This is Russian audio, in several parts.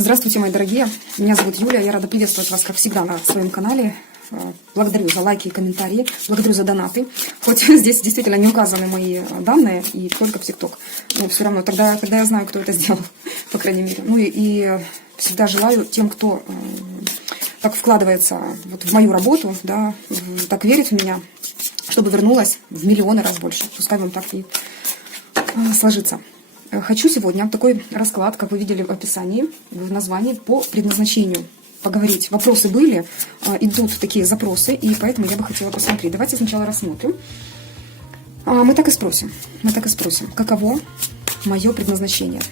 Здравствуйте, мои дорогие. Меня зовут Юля. Я рада приветствовать вас, как всегда, на своем канале. Благодарю за лайки и комментарии. Благодарю за донаты. Хоть здесь действительно не указаны мои данные, и только в ТикТок. Но все равно, тогда я знаю, кто это сделал, по крайней мере. Ну и всегда желаю тем, кто так вкладывается вот в мою работу, да, так верит в меня, чтобы вернулась в миллионы раз больше. Пускай вам так и сложится. Хочу сегодня такой расклад, как вы видели в описании, в названии, по предназначению поговорить. Вопросы были, идут такие запросы, и поэтому я бы хотела посмотреть. Давайте сначала рассмотрим. Мы так и спросим, каково мое предназначение?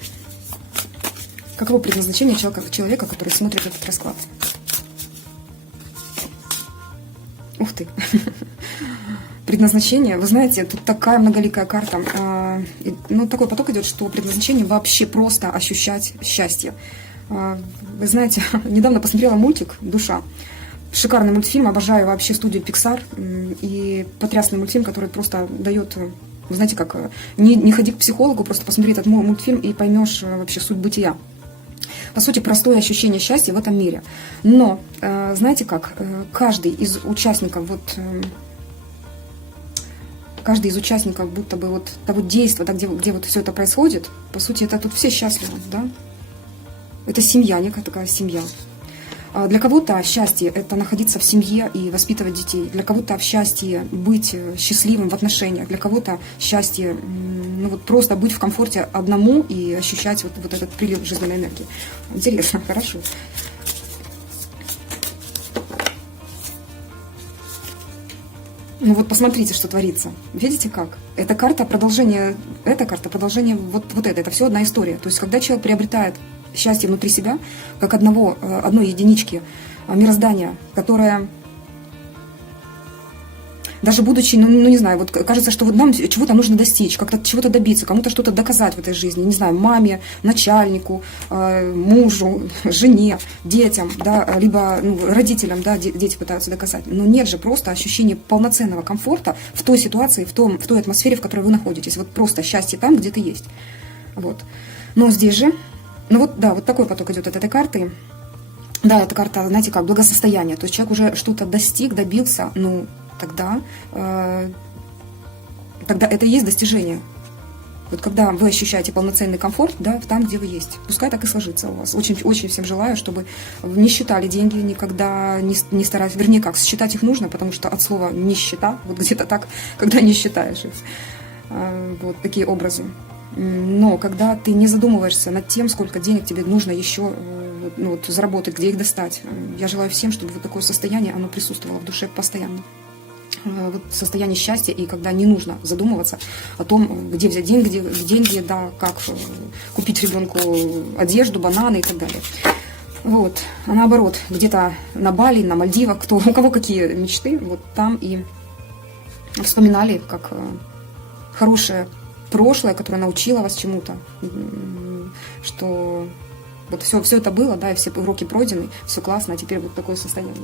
Каково предназначение человека, который смотрит этот расклад? Ух ты! Предназначение, вы знаете, тут такая многоликая карта. Ну, такой поток идет, что предназначение вообще просто ощущать счастье. Вы знаете, недавно посмотрела мультик «Душа». Шикарный мультфильм, обожаю вообще студию Pixar. И потрясный мультфильм, который просто дает, вы знаете, как не ходи к психологу, просто посмотри этот мультфильм и поймешь вообще суть бытия. По сути, простое ощущение счастья в этом мире. Но, знаете как, каждый из участников будто бы вот того действия, да, где вот все это происходит, по сути, это тут все счастливы, да? Это семья, некая такая семья. Для кого-то счастье – это находиться в семье и воспитывать детей. Для кого-то в счастье быть счастливым в отношениях. Для кого-то счастье, ну вот просто быть в комфорте одному и ощущать вот этот прилив жизненной энергии. Интересно, хорошо. Ну вот посмотрите, что творится. Видите как? Эта карта продолжение вот это. Это все одна история. То есть, когда человек приобретает счастье внутри себя, как одной единички мироздания, которая, даже будучи, ну не знаю, вот кажется, что вот нам чего-то нужно достичь, как-то чего-то добиться, кому-то что-то доказать в этой жизни, не знаю, маме, начальнику, мужу, жене, детям, да, либо родителям, да, дети пытаются доказать. Но нет же просто ощущения полноценного комфорта в той ситуации, в той атмосфере, в которой вы находитесь. Вот просто счастье там, где ты есть. Вот. Но здесь же, ну вот, да, вот такой поток идет от этой карты. Да, эта карта, знаете, как благосостояние. То есть человек уже что-то достиг, добился, ну, тогда это и есть достижение. Вот когда вы ощущаете полноценный комфорт, да, там, где вы есть. Пускай так и сложится у вас. Очень, очень всем желаю, чтобы не считали деньги, никогда не старались. Вернее, как, считать их нужно, потому что от слова нищета, вот где-то так, когда не считаешь их. Вот такие образы. Но когда ты не задумываешься над тем, сколько денег тебе нужно еще заработать, где их достать, я желаю всем, чтобы вот такое состояние, оно присутствовало в душе постоянно. Вот состояние счастья, и когда не нужно задумываться о том, где взять деньги, да, как купить ребенку одежду, бананы и так далее. Вот. А наоборот, где-то на Бали, на Мальдивах, у кого какие мечты, вот там и вспоминали, как хорошее прошлое, которое научило вас чему-то, что вот все это было, да, и все уроки пройдены, все классно, а теперь вот такое состояние.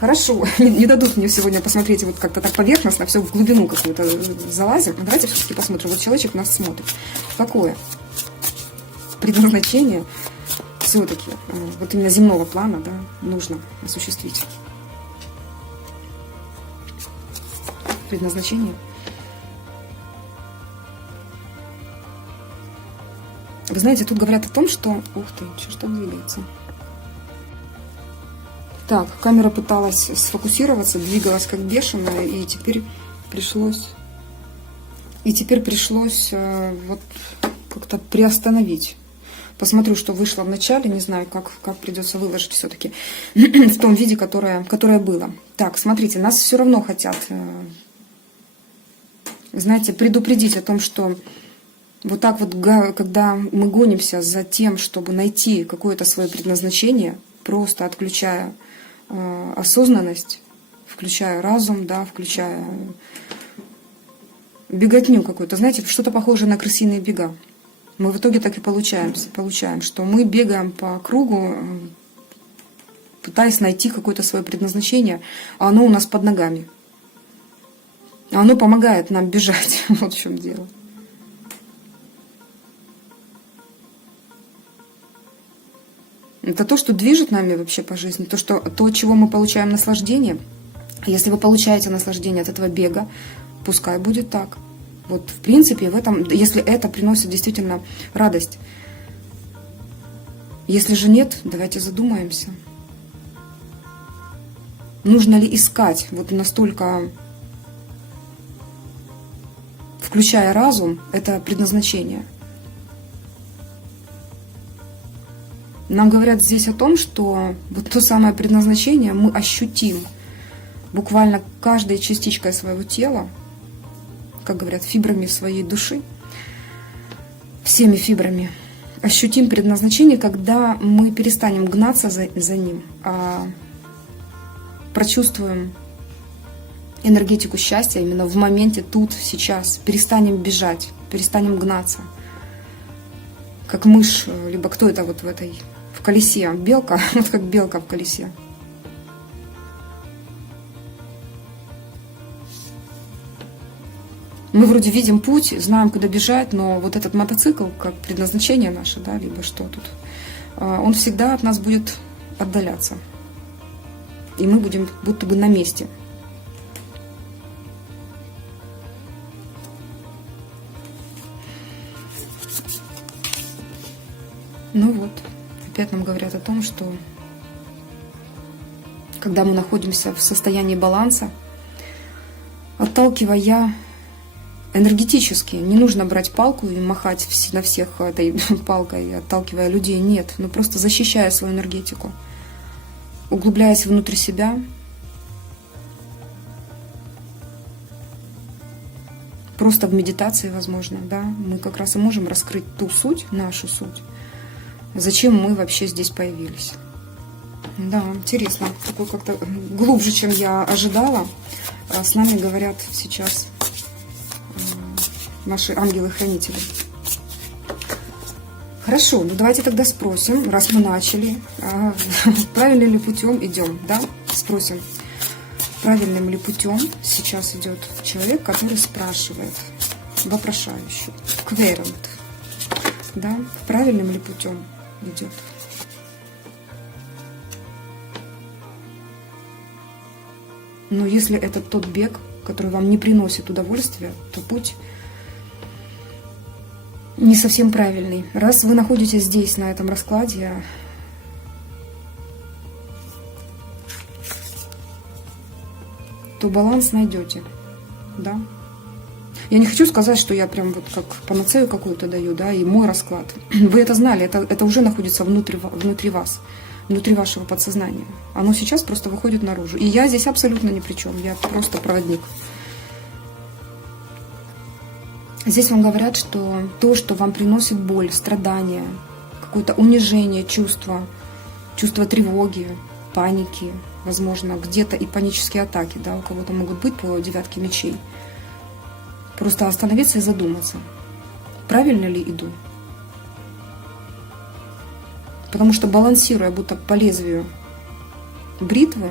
Хорошо, не дадут мне сегодня посмотреть вот как-то так поверхностно, все в глубину какую-то залазим. Давайте все-таки посмотрим. Вот человечек нас смотрит. Какое предназначение все-таки вот именно земного плана, да, нужно осуществить? Предназначение. Вы знаете, тут говорят о том, что... Ух ты, что двигается? Так, камера пыталась сфокусироваться, двигалась как бешеная, и теперь пришлось вот как-то приостановить. Посмотрю, что вышло в начале, не знаю, как придется выложить все-таки в том виде, которое было. Так, смотрите, нас все равно хотят, знаете, предупредить о том, что вот так вот, когда мы гонимся за тем, чтобы найти какое-то свое предназначение, просто отключая осознанность, включая разум, да, включая беготню какую-то, знаете, что-то похожее на крысиные бега. Мы в итоге так и получаем, что мы бегаем по кругу, пытаясь найти какое-то свое предназначение, а оно у нас под ногами. А оно помогает нам бежать. Вот в чем дело. Это то, что движет нами вообще по жизни, то, от чего мы получаем наслаждение. Если вы получаете наслаждение от этого бега, пускай будет так. Вот, в принципе, в этом, если это приносит действительно радость. Если же нет, давайте задумаемся. Нужно ли искать вот настолько, включая разум, это предназначение? Нам говорят здесь о том, что вот то самое предназначение мы ощутим буквально каждой частичкой своего тела, как говорят, фибрами своей души, всеми фибрами. Ощутим предназначение, когда мы перестанем гнаться за ним, а прочувствуем энергетику счастья именно в моменте, тут, сейчас. Перестанем бежать, перестанем гнаться. Как мышь, либо кто это вот в колесе, белка, вот как белка в колесе. Мы вроде видим путь, знаем, куда бежать, но вот этот мотоцикл, как предназначение наше, да, либо что тут, он всегда от нас будет отдаляться. И мы будем будто бы на месте. Ну вот, опять нам говорят о том, что когда мы находимся в состоянии баланса, отталкивая энергетически, не нужно брать палку и махать на всех этой палкой, отталкивая людей, нет, но просто защищая свою энергетику, углубляясь внутрь себя, просто в медитации, возможно, да, мы как раз и можем раскрыть ту суть, нашу суть, зачем мы вообще здесь появились. Да, интересно, такое как-то глубже, чем я ожидала. С нами говорят сейчас наши ангелы-хранители. Хорошо, ну давайте тогда спросим, раз мы начали, правильным ли путем идем, да? Спросим, правильным ли путем сейчас идет человек, который спрашивает, вопрошающий, querent, да? Правильным ли путем идет? Но если это тот бег, который вам не приносит удовольствия, то путь не совсем правильный. Раз вы находитесь здесь, на этом раскладе, то баланс найдете, да. Я не хочу сказать, что я прям вот как панацею какую-то даю, да, и мой расклад. Вы это знали, это уже находится внутри вас, внутри вашего подсознания. Оно сейчас просто выходит наружу. И я здесь абсолютно ни при чем, я просто проводник. Здесь вам говорят, что то, что вам приносит боль, страдания, какое-то унижение, чувство тревоги, паники, возможно, где-то и панические атаки, да, у кого-то могут быть по 9 мечей. Просто остановиться и задуматься, правильно ли иду. Потому что балансируя будто по лезвию бритвы,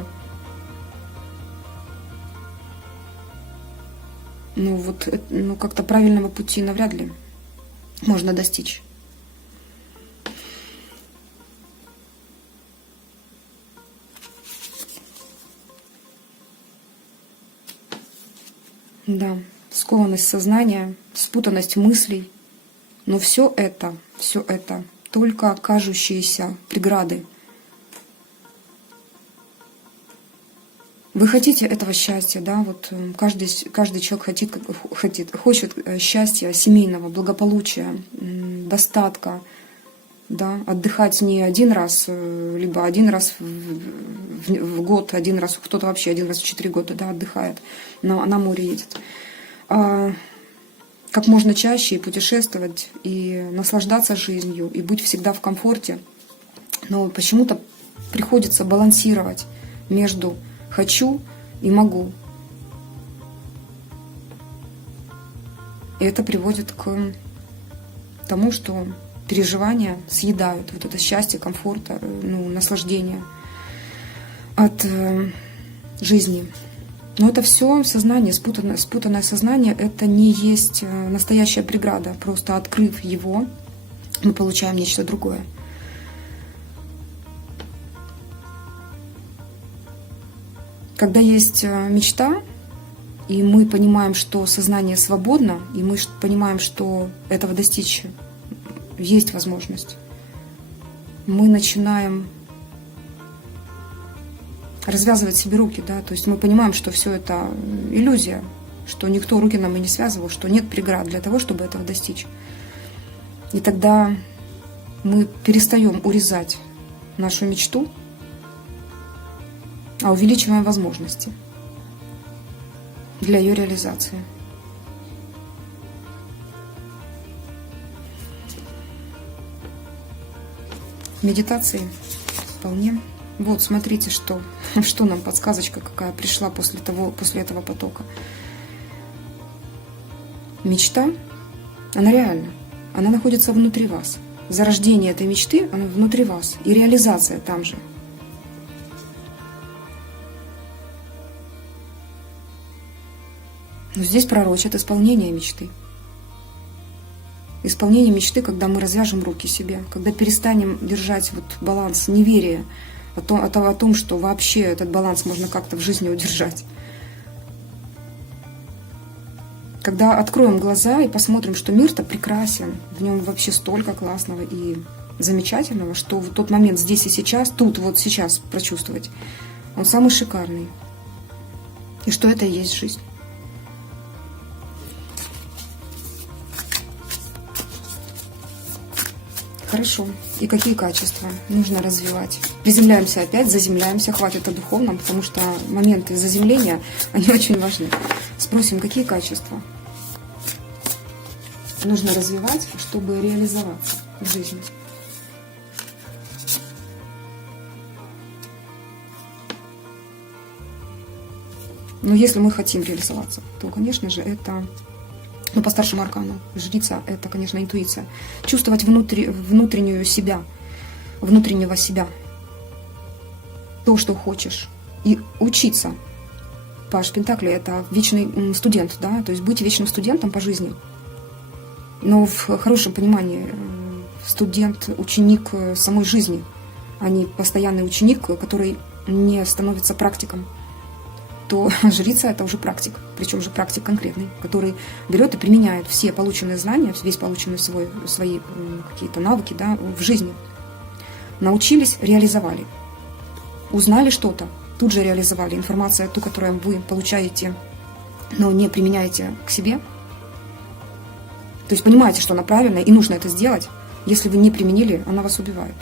как-то правильного пути навряд ли можно достичь. Да, скованность сознания, спутанность мыслей, но все это только кажущиеся преграды. Вы хотите этого счастья, да, вот каждый человек хочет счастья, семейного, благополучия, достатка, да, отдыхать не один раз, либо один раз в год, один раз, кто-то вообще один раз в 4 года, да, отдыхает, на море едет. Как можно чаще и путешествовать, и наслаждаться жизнью, и быть всегда в комфорте, но почему-то приходится балансировать между «хочу» и «могу». И это приводит к тому, что переживания съедают вот это счастье, комфорта, наслаждение от жизни. Но это все сознание, спутанное сознание, это не есть настоящая преграда. Просто открыв его, мы получаем нечто другое. Когда есть мечта, и мы понимаем, что сознание свободно, и мы понимаем, что этого достичь есть возможность, мы начинаем развязывать себе руки, да, то есть мы понимаем, что все это иллюзия, что никто руки нам и не связывал, что нет преград для того, чтобы этого достичь. И тогда мы перестаем урезать нашу мечту, а увеличиваем возможности для ее реализации. Медитации вполне. Вот, смотрите, что нам подсказочка какая пришла после этого потока. Мечта, она реальна. Она находится внутри вас. Зарождение этой мечты, оно внутри вас. И реализация там же. Но здесь пророчат исполнение мечты. Исполнение мечты, когда мы развяжем руки себе, когда перестанем держать вот баланс неверия о том, что вообще этот баланс можно как-то в жизни удержать. Когда откроем глаза и посмотрим, что мир-то прекрасен, в нем вообще столько классного и замечательного, что в тот момент здесь и сейчас, тут вот сейчас прочувствовать, он самый шикарный. И что это и есть жизнь. Хорошо. И какие качества нужно развивать? Приземляемся опять, заземляемся, хватит о духовном, потому что моменты заземления, они очень важны. Спросим, какие качества нужно развивать, чтобы реализоваться в жизни? Но если мы хотим реализоваться, то, конечно же, это... по старшему аркану. Жрица – это, конечно, интуиция. Чувствовать внутреннюю себя, внутреннего себя. То, что хочешь. И учиться. Паш Пентакли – это вечный студент, да, то есть быть вечным студентом по жизни. Но в хорошем понимании студент – ученик самой жизни, а не постоянный ученик, который не становится практиком. То жрица – это уже практик, причем же практик конкретный, который берет и применяет все полученные знания, весь полученные свои какие-то навыки, да, в жизни. Научились, реализовали. Узнали что-то, тут же реализовали. Информация, ту, которую вы получаете, но не применяете к себе. То есть понимаете, что она правильная и нужно это сделать. Если вы не применили, она вас убивает.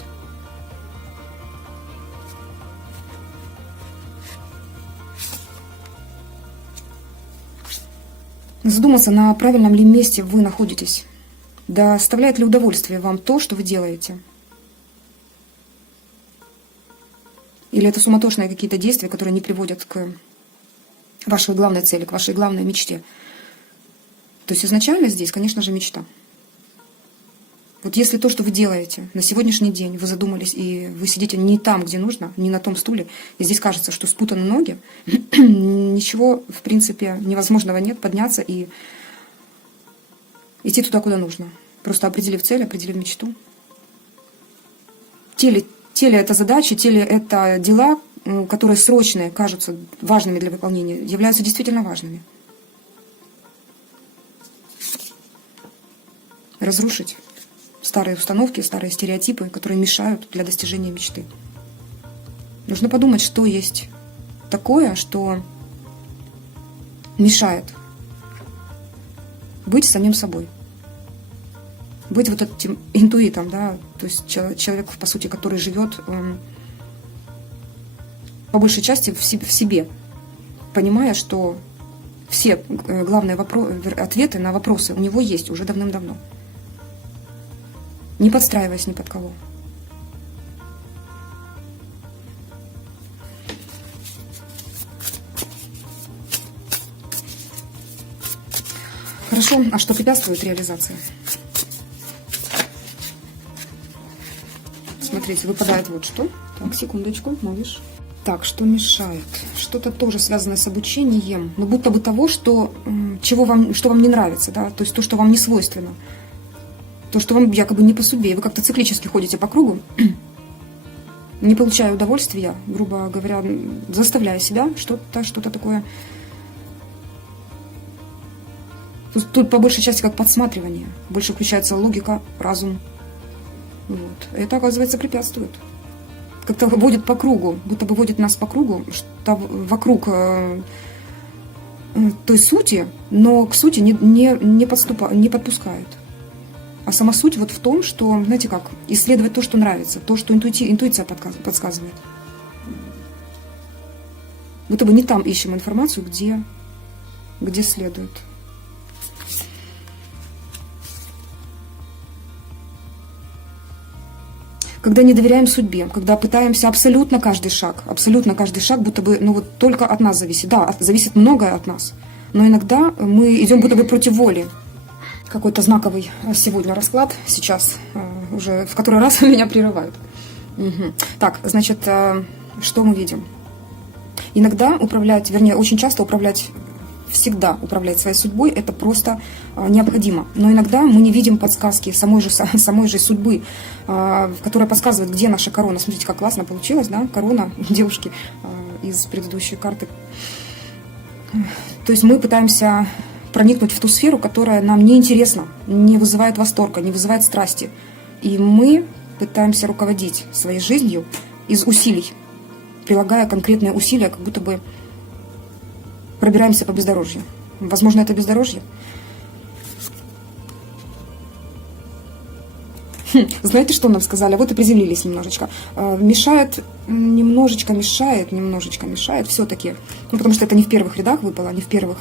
Задуматься, на правильном ли месте вы находитесь. Доставляет ли удовольствие вам то, что вы делаете? Или это суматошные какие-то действия, которые не приводят к вашей главной цели, к вашей главной мечте? То есть изначально здесь, конечно же, мечта. Вот если то, что вы делаете на сегодняшний день, вы задумались, и вы сидите не там, где нужно, не на том стуле, и здесь кажется, что спутаны ноги, ничего, в принципе, невозможного нет, подняться и идти туда, куда нужно. Просто определив цель, определив мечту. Теле это задачи, теле это дела, которые срочные, кажутся важными для выполнения, являются действительно важными. Разрушить старые установки, старые стереотипы, которые мешают для достижения мечты. Нужно подумать, что есть такое, что мешает быть самим собой. Быть вот этим интуитом, да, то есть человек, по сути, который живет по большей части в себе, понимая, что все главные ответы на вопросы у него есть уже давным-давно. Не подстраиваясь ни под кого. Хорошо, а что препятствует реализации? Смотрите, выпадает вот что. Так, секундочку, малыш. Так, что мешает? Что-то тоже связанное с обучением, но будто бы того, что вам не нравится, да, то есть то, что вам не свойственно. То, что вам якобы не по судьбе, и вы как-то циклически ходите по кругу, не получая удовольствия, грубо говоря, заставляя себя что-то такое. Тут по большей части как подсматривание. Больше включается логика, разум. Вот. Это, оказывается, препятствует. Как-то водит по кругу, будто бы водит нас по кругу, что вокруг той сути, но к сути не подпускает. А сама суть вот в том, что, знаете как, исследовать то, что нравится, то, что интуиция подсказывает. Будто бы не там ищем информацию, где следует. Когда не доверяем судьбе, когда пытаемся абсолютно каждый шаг, будто бы, ну вот только от нас зависит. Да, зависит многое от нас, но иногда мы идем будто бы против воли. Какой-то знаковый сегодня расклад сейчас, уже в который раз меня прерывают. Угу. Так, значит, что мы видим? Иногда управлять, вернее, очень часто всегда управлять своей судьбой, это просто необходимо. Но иногда мы не видим подсказки самой же судьбы, которая подсказывает, где наша корона. Смотрите, как классно получилось, да? Корона девушки из предыдущей карты. То есть мы пытаемся проникнуть в ту сферу, которая нам не интересна, не вызывает восторга, не вызывает страсти. И мы пытаемся руководить своей жизнью из усилий, прилагая конкретные усилия, как будто бы пробираемся по бездорожью. Возможно, это бездорожье. Знаете, что нам сказали? Вот и приземлились немножечко. Мешает все-таки. Ну, потому что это не в первых рядах выпало, не в первых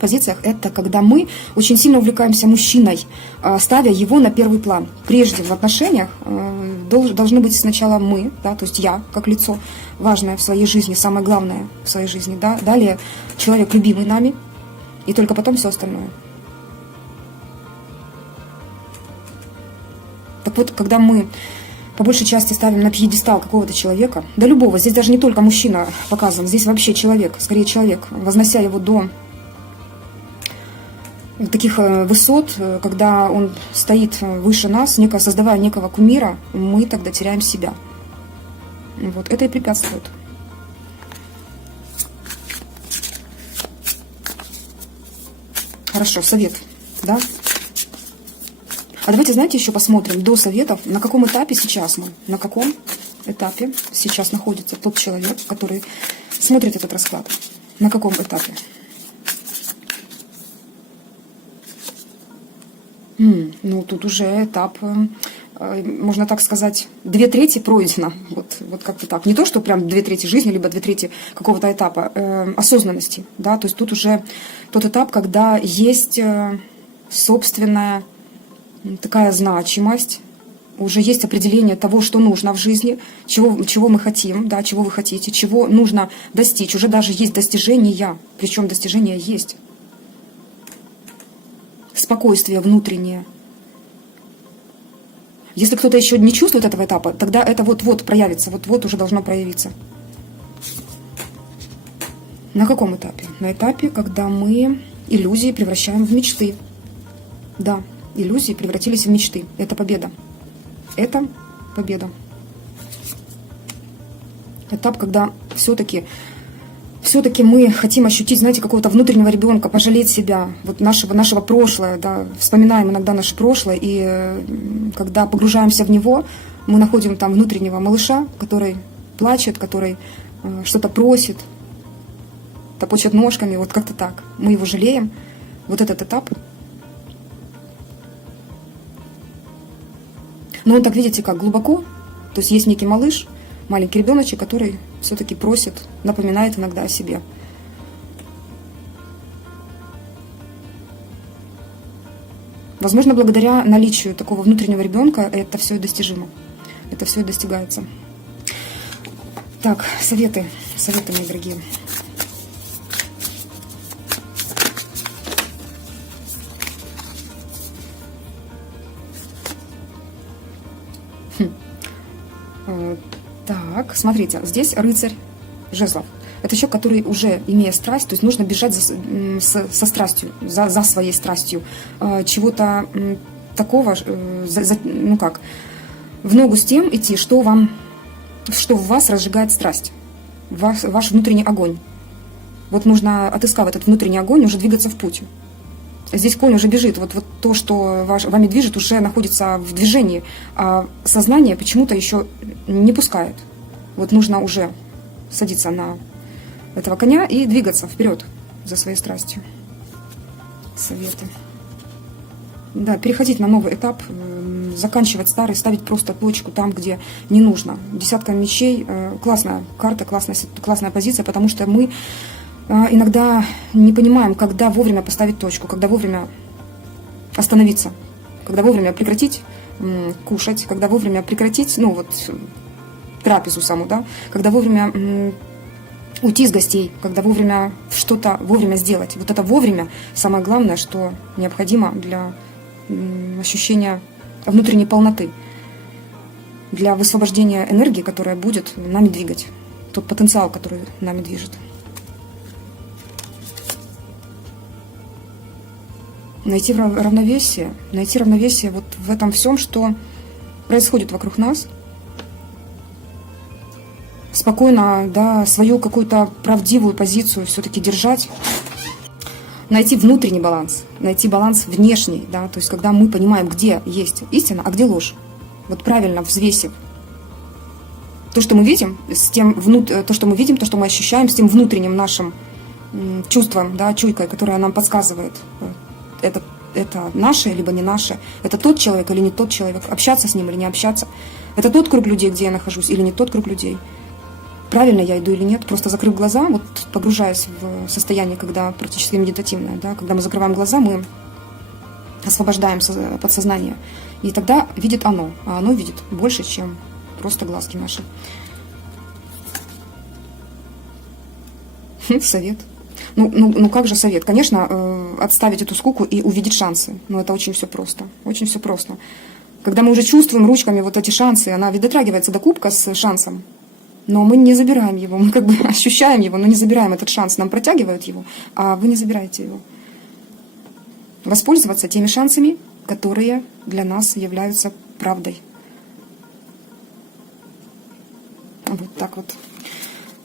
позициях. Это когда мы очень сильно увлекаемся мужчиной, ставя его на первый план. Прежде в отношениях должны быть сначала мы, да, то есть я, как лицо, важное в своей жизни, самое главное в своей жизни, да, далее человек, любимый нами, и только потом все остальное. Так вот, когда мы по большей части ставим на пьедестал какого-то человека, да любого, здесь даже не только мужчина показан, здесь вообще человек, скорее человек, вознося его до таких высот, когда он стоит выше нас, создавая некого кумира, мы тогда теряем себя. Вот это и препятствует. Хорошо, совет, да? А давайте, знаете, еще посмотрим до советов, на каком этапе сейчас находится тот человек, который смотрит этот расклад. На каком этапе? Ну, тут уже этап, можно так сказать, 2/3 пройдено. Вот как-то так. Не то, что прям 2/3 жизни, либо 2/3 какого-то этапа осознанности. Да? То есть тут уже тот этап, когда есть собственная такая значимость, уже есть определение того, что нужно в жизни, чего мы хотим, да, чего вы хотите, чего нужно достичь. Уже даже есть достижения, причем достижения есть. Спокойствие внутреннее. Если кто-то еще не чувствует этого этапа, тогда это вот-вот проявится, вот-вот уже должно проявиться. На каком этапе? На этапе, когда мы иллюзии превращаем в мечты. Да, иллюзии превратились в мечты. Это победа. Это победа. Этап, когда все-таки мы хотим ощутить, знаете, какого-то внутреннего ребенка, пожалеть себя, вот нашего прошлого, да, вспоминаем иногда наше прошлое, и когда погружаемся в него, мы находим там внутреннего малыша, который плачет, который что-то просит, топочет ножками, вот как-то так. Мы его жалеем. Вот этот этап. Но он так, видите, как глубоко, то есть есть некий малыш, маленький ребеночек, который все-таки просит, напоминает иногда о себе. Возможно, благодаря наличию такого внутреннего ребенка это все и достижимо. Это все и достигается. Так, советы, мои дорогие. Так, смотрите, здесь рыцарь жезлов. Это человек, который уже, имея страсть, то есть нужно бежать со страстью, за своей страстью, чего-то такого, в ногу с тем идти, что вам что в вас разжигает страсть, ваш внутренний огонь. Вот нужно, отыскав этот внутренний огонь, уже двигаться в путь. Здесь конь уже бежит, вот то, что вами движет, уже находится в движении, а сознание почему-то еще не пускает. Вот нужно уже садиться на этого коня и двигаться вперед за своей страстью. Советы. Да, переходить на новый этап, заканчивать старый, ставить просто точку там, где не нужно. Десятка мечей, классная карта, классная позиция, потому что мы иногда не понимаем, когда вовремя поставить точку, когда вовремя остановиться, когда вовремя прекратить кушать, когда вовремя прекратить, трапезу саму, да, когда вовремя уйти из гостей, когда вовремя что-то вовремя сделать. Вот это вовремя самое главное, что необходимо для ощущения внутренней полноты, для высвобождения энергии, которая будет нами двигать, тот потенциал, который нами движет. Найти равновесие вот в этом всем, что происходит вокруг нас. Спокойно, да, свою какую-то правдивую позицию все-таки держать. Найти внутренний баланс, найти баланс внешний, да, то есть когда мы понимаем, где есть истина, а где ложь. Вот правильно взвесив то, что мы видим, то, что мы ощущаем, с тем внутренним нашим чувством, да, чуйкой, которая нам подсказывает, это наше, либо не наше, это тот человек или не тот человек, общаться с ним или не общаться, это тот круг людей, где я нахожусь, или не тот круг людей. Правильно я иду или нет, просто закрыв глаза, вот погружаясь в состояние, когда практически медитативное, да, когда мы закрываем глаза, мы освобождаем подсознание, и тогда видит оно, а оно видит больше, чем просто глазки наши. Совет. Ну как же совет? Конечно, отставить эту скуку и увидеть шансы, но это очень все просто, очень все просто. Когда мы уже чувствуем ручками вот эти шансы, она ведь дотрагивается до кубка с шансом, но мы не забираем его, мы как бы ощущаем его, но не забираем этот шанс. Нам протягивают его, а вы не забираете его. Воспользоваться теми шансами, которые для нас являются правдой. Вот так вот.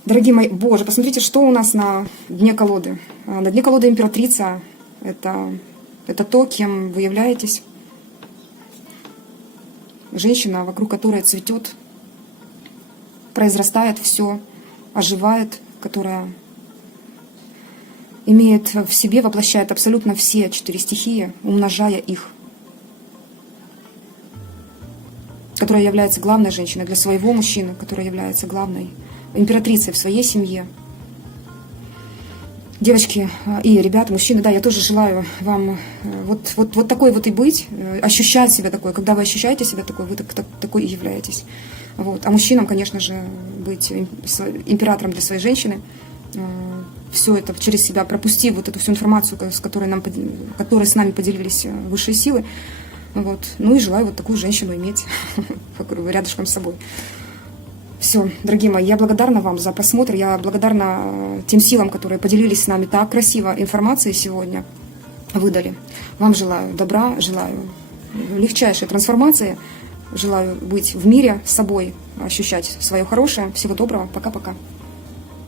Дорогие мои, Боже, посмотрите, что у нас на дне колоды. На дне колоды императрица. Это то, кем вы являетесь. Женщина, вокруг которой цветет, произрастает все, оживает, которая имеет в себе, воплощает абсолютно все 4 стихии, умножая их. Которая является главной женщиной для своего мужчины, которая является главной императрицей в своей семье. Девочки и ребята, мужчины, да, я тоже желаю вам вот такой вот и быть, ощущать себя такой. Когда вы ощущаете себя такой, вы такой и являетесь. Вот. А мужчинам, конечно же, быть императором для своей женщины, все это через себя пропустив вот эту всю информацию, с которой с нами поделились высшие силы. Вот. Ну и желаю вот такую женщину иметь рядышком с собой. Все, дорогие мои, я благодарна вам за просмотр, я благодарна тем силам, которые поделились с нами так красиво информацией сегодня, выдали. Вам желаю добра, желаю легчайшей трансформации, желаю быть в мире с собой, ощущать свое хорошее. Всего доброго, пока-пока.